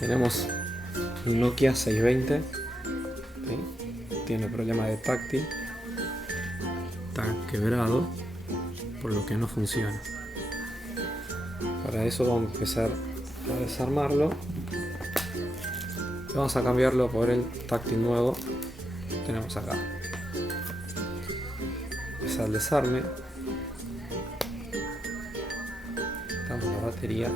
Tenemos un Nokia 620, ¿sí? Tiene problema de táctil, está quebrado, por lo que no funciona. Para eso vamos a empezar a desarmarlo y vamos a cambiarlo por el táctil nuevo que tenemos acá. Empieza el desarme, damos la batería.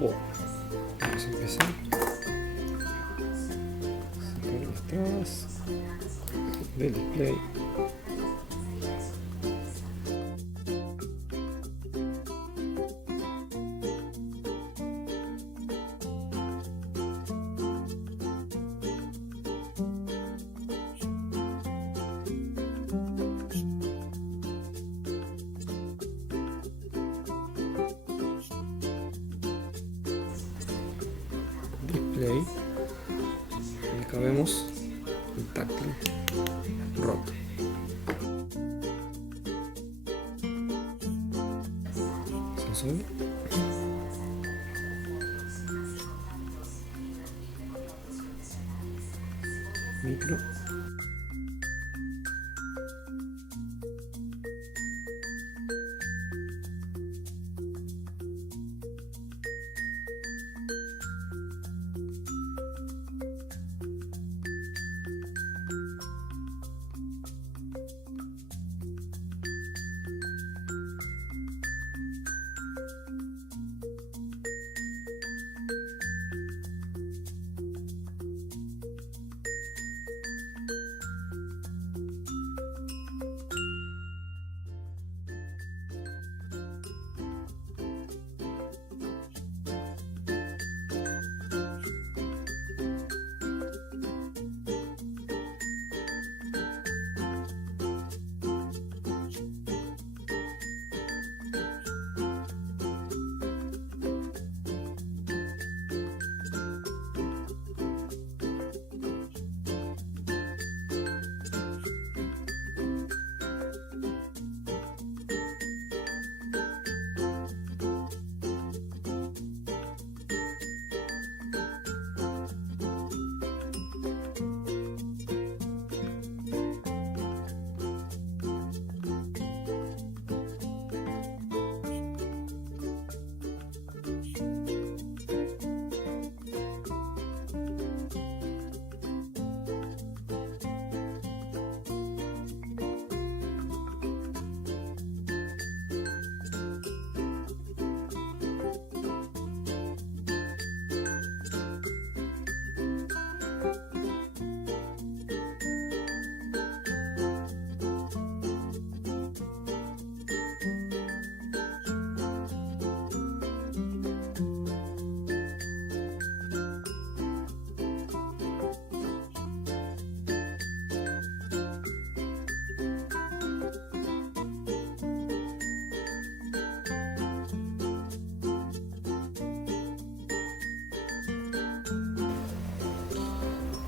Bueno, vamos a empezar. Sacar las trabas del display. Y acá vemos el táctil roto. Sensor. Micro.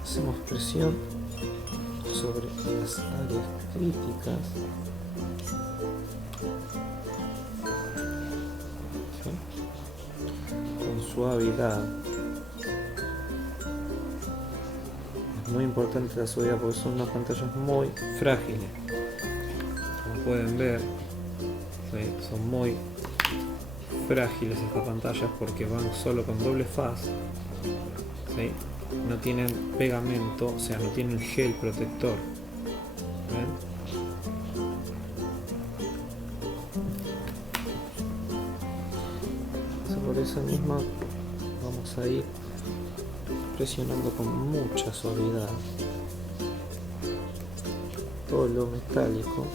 Hacemos presión sobre las áreas críticas ¿Sí? Con suavidad. Es muy importante la suavidad porque son unas pantallas muy frágiles. Como pueden ver, ¿sí? Son muy frágiles estas pantallas porque van solo con doble faz, ¿sí? No tienen pegamento, o sea, no tienen gel protector. ¿Ven? Por eso mismo vamos a ir presionando con mucha suavidad todo lo metálico.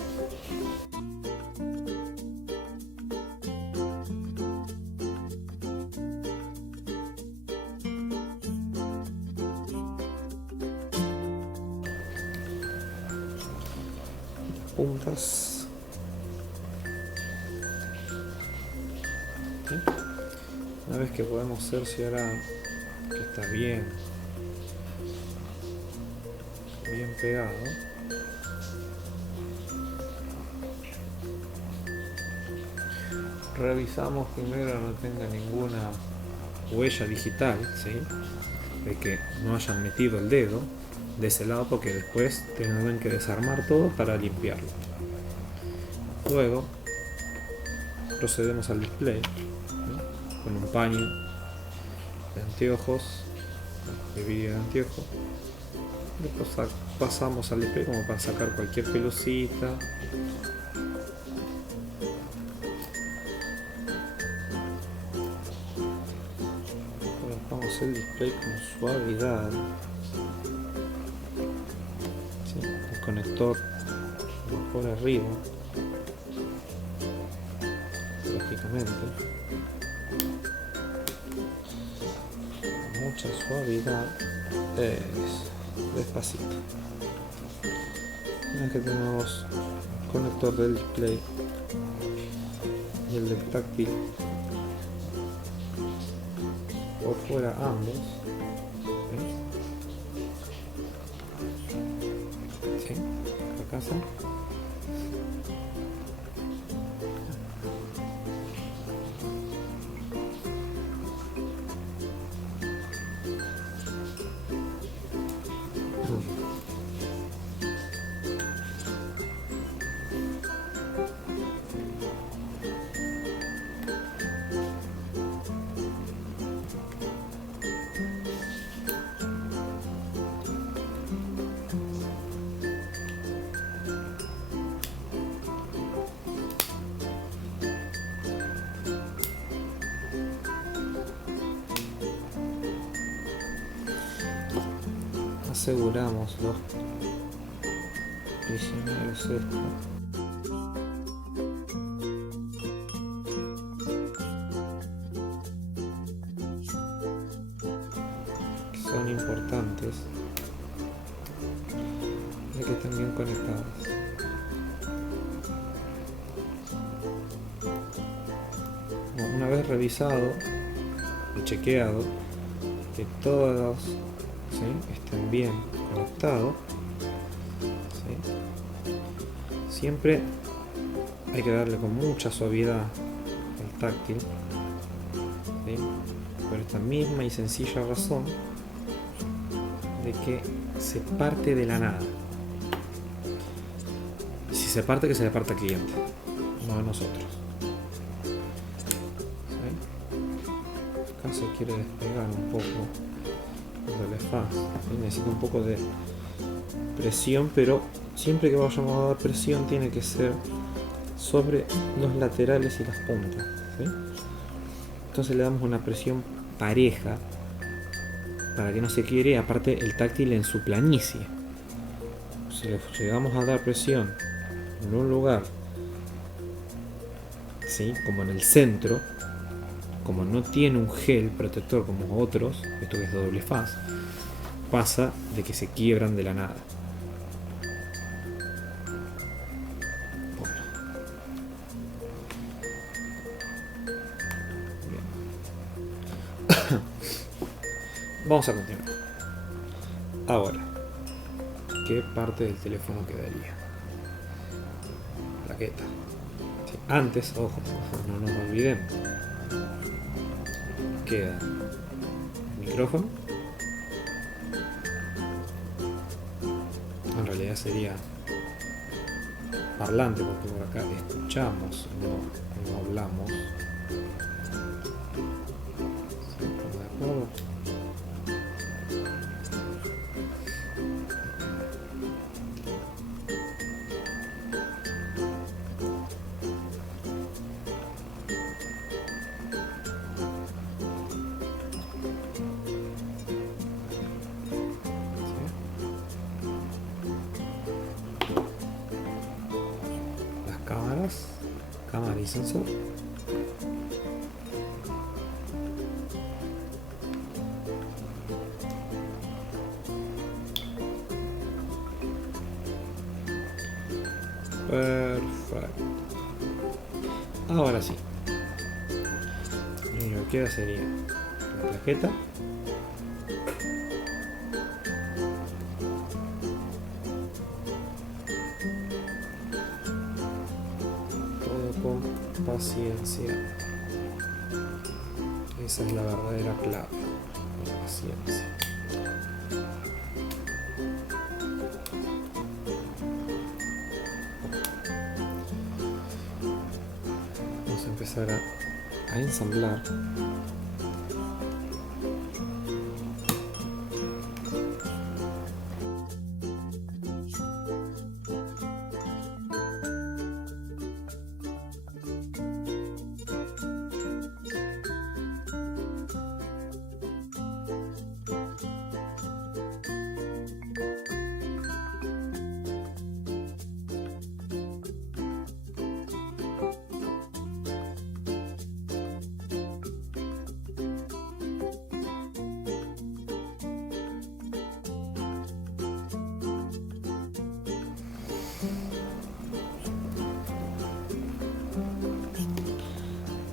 Puntas. ¿Sí? Una vez que podemos cerciorar que está bien pegado, revisamos primero no tenga ninguna huella digital, ¿sí? De que no hayan metido el dedo de ese lado, porque después tendrán que desarmar todo para limpiarlo. Luego procedemos al display, ¿sí? Con un paño de anteojos, de vidrio de anteojos. Después pasamos al display como para sacar cualquier pelucita. Colocamos el display con suavidad. ¿Sí? El conector por arriba, lógicamente. Mucha suavidad. Despacito. Una vez que tenemos el conector del display y el del táctil por fuera ambos, ¿sí? La casa. Aseguramos los prisioneros que son importantes y que estén bien conectados. Bueno, una vez revisado y chequeado que todos, ¿sí?, estén bien conectados, ¿sí?, siempre hay que darle con mucha suavidad al táctil, ¿sí?, por esta misma y sencilla razón de que se parte de la nada. Si se parte, que se le parte al cliente, no a nosotros. ¿Sí? Acá se quiere despegar un poco del faz, ¿sí? Necesita un poco de presión, pero siempre que vayamos a dar presión tiene que ser sobre los laterales y las puntas, ¿sí? Entonces le damos una presión pareja para que no se quiebre, aparte el táctil en su planicie. Si le llegamos a dar presión en un lugar, ¿sí?, como en el centro, como no tiene un gel protector como otros, esto que es de doble faz, pasa de que se quiebran de la nada. Bueno. Bien. Vamos a continuar. Ahora, ¿qué parte del teléfono quedaría? Plaqueta. Sí, antes, ojo, no nos olvidemos, queda el micrófono. En realidad sería parlante, porque por acá escuchamos, no hablamos. ¿Sí? ¿Estamos de acuerdo? Cámara y sensor. Perfecto. Ahora sí. Lo único que queda sería la plaqueta. Con paciencia. Esa es la verdadera clave. La paciencia. Vamos a empezar a ensamblar.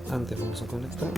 Antes vamos a conectar.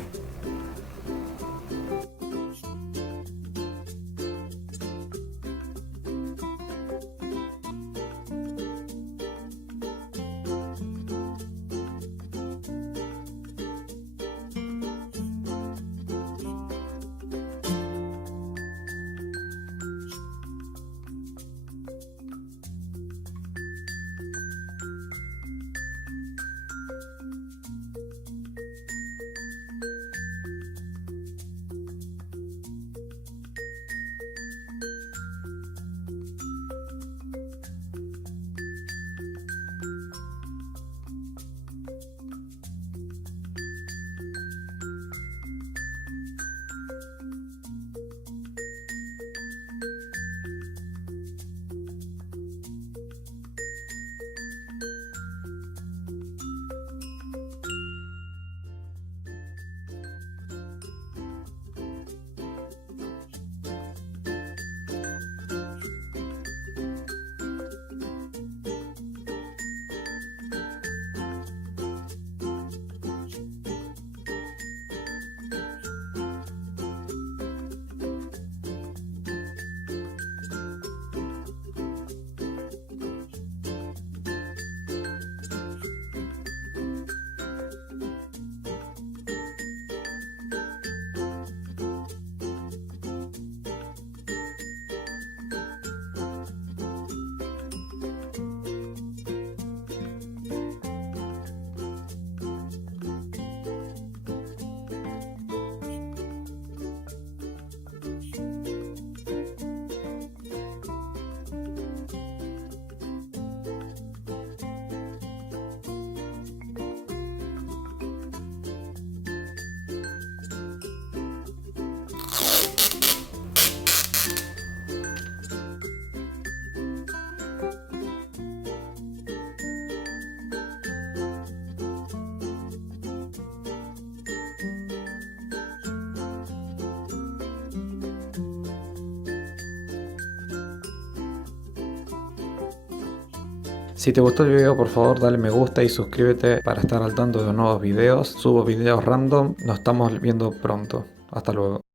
Si te gustó el video, por favor dale me gusta y suscríbete para estar al tanto de nuevos videos. Subo videos random, nos estamos viendo pronto. Hasta luego.